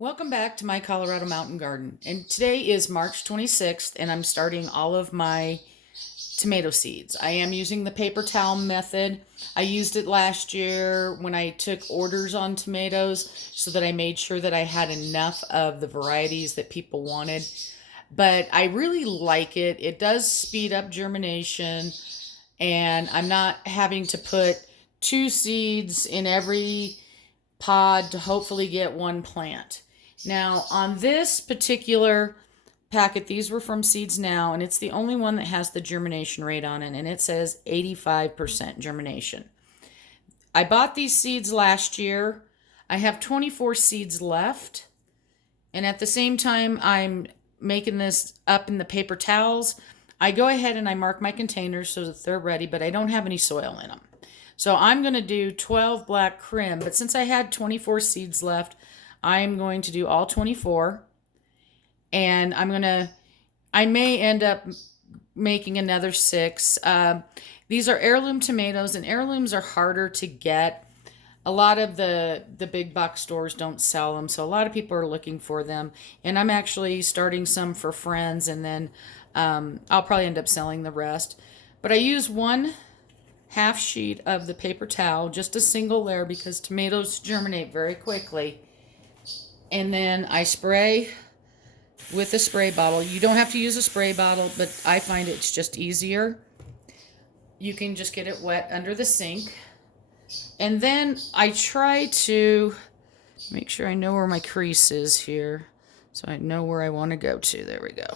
Welcome back to my Colorado Mountain Garden. And today is March 26th, and I'm starting all of my tomato seeds. I am using the paper towel method. I used it last year when I took orders on tomatoes so that I made sure that I had enough of the varieties that people wanted. But I really like it. It does speed up germination, and I'm not having to put two seeds in every pod to hopefully get one plant. Now, on this particular packet, these were from Seeds Now, and it's the only one that has the germination rate on it, and it says 85% germination. I bought these seeds last year. I have 24 seeds left, and at the same time I'm making this up in the paper towels, I go ahead and I mark my containers so that they're ready, but I don't have any soil in them. So I'm going to do 12 black Krim, but since I had 24 seeds left, I'm going to do all 24. And I may end up making another 6. These are heirloom tomatoes, and heirlooms are harder to get. A lot of the big box stores don't sell them, so a lot of people are looking for them. And I'm actually starting some for friends, and then I'll probably end up selling the rest. But I use one half sheet of the paper towel, just a single layer, because tomatoes germinate very quickly. And then I spray with a spray bottle. You don't have to use a spray bottle, but I find it's just easier. You can just get it wet under the sink. And then I try to make sure I know where my crease is here, so I know where I want to go to. There we go.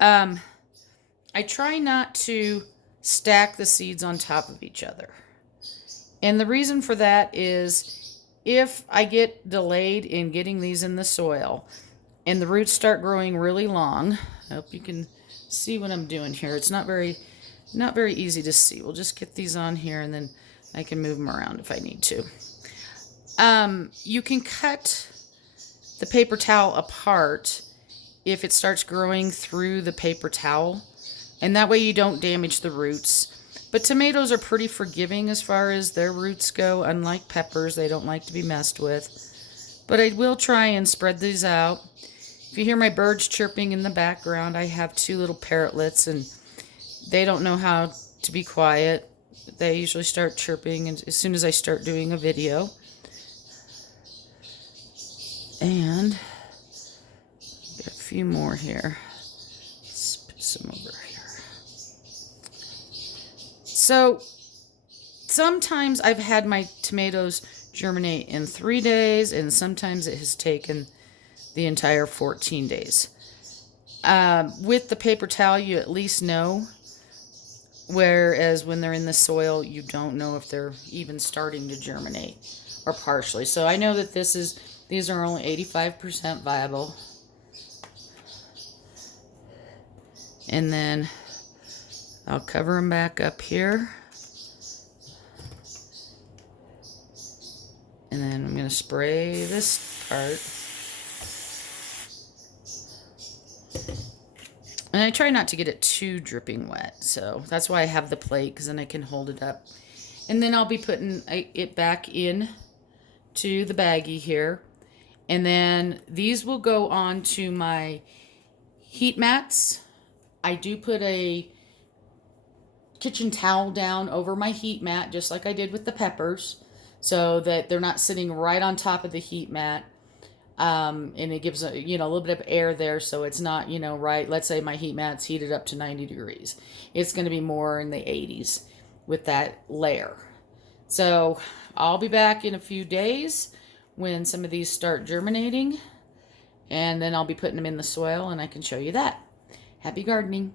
I try not to stack the seeds on top of each other. And the reason for that is if I get delayed in getting these in the soil and the roots start growing really long, I hope you can see what I'm doing here. It's not very easy to see. We'll just get these on here and then I can move them around if I need to. You can cut the paper towel apart if it starts growing through the paper towel, and that way you don't damage the roots. But tomatoes are pretty forgiving as far as their roots go, unlike peppers. They don't like to be messed with. But I will try and spread these out. If you hear my birds chirping in the background, I have 2 little parrotlets, and they don't know how to be quiet. They usually start chirping as soon as I start doing a video. And got a few more here. Let's put some over here. So sometimes I've had my tomatoes germinate in 3 days, and sometimes it has taken the entire 14 days. With the paper towel, you at least know, whereas when they're in the soil, you don't know if they're even starting to germinate or partially. So I know that these are only 85% viable. And then I'll cover them back up here. And then I'm going to spray this part. And I try not to get it too dripping wet. So that's why I have the plate, because then I can hold it up. And then I'll be putting it back in to the baggie here. And then these will go on to my heat mats. I do put a kitchen towel down over my heat mat, just like I did with the peppers, so that they're not sitting right on top of the heat mat. And it gives a little bit of air there, so it's not right. Let's say my heat mat's heated up to 90 degrees. It's going to be more in the 80s with that layer. So I'll be back in a few days when some of these start germinating, and then I'll be putting them in the soil, and I can show you that. Happy gardening.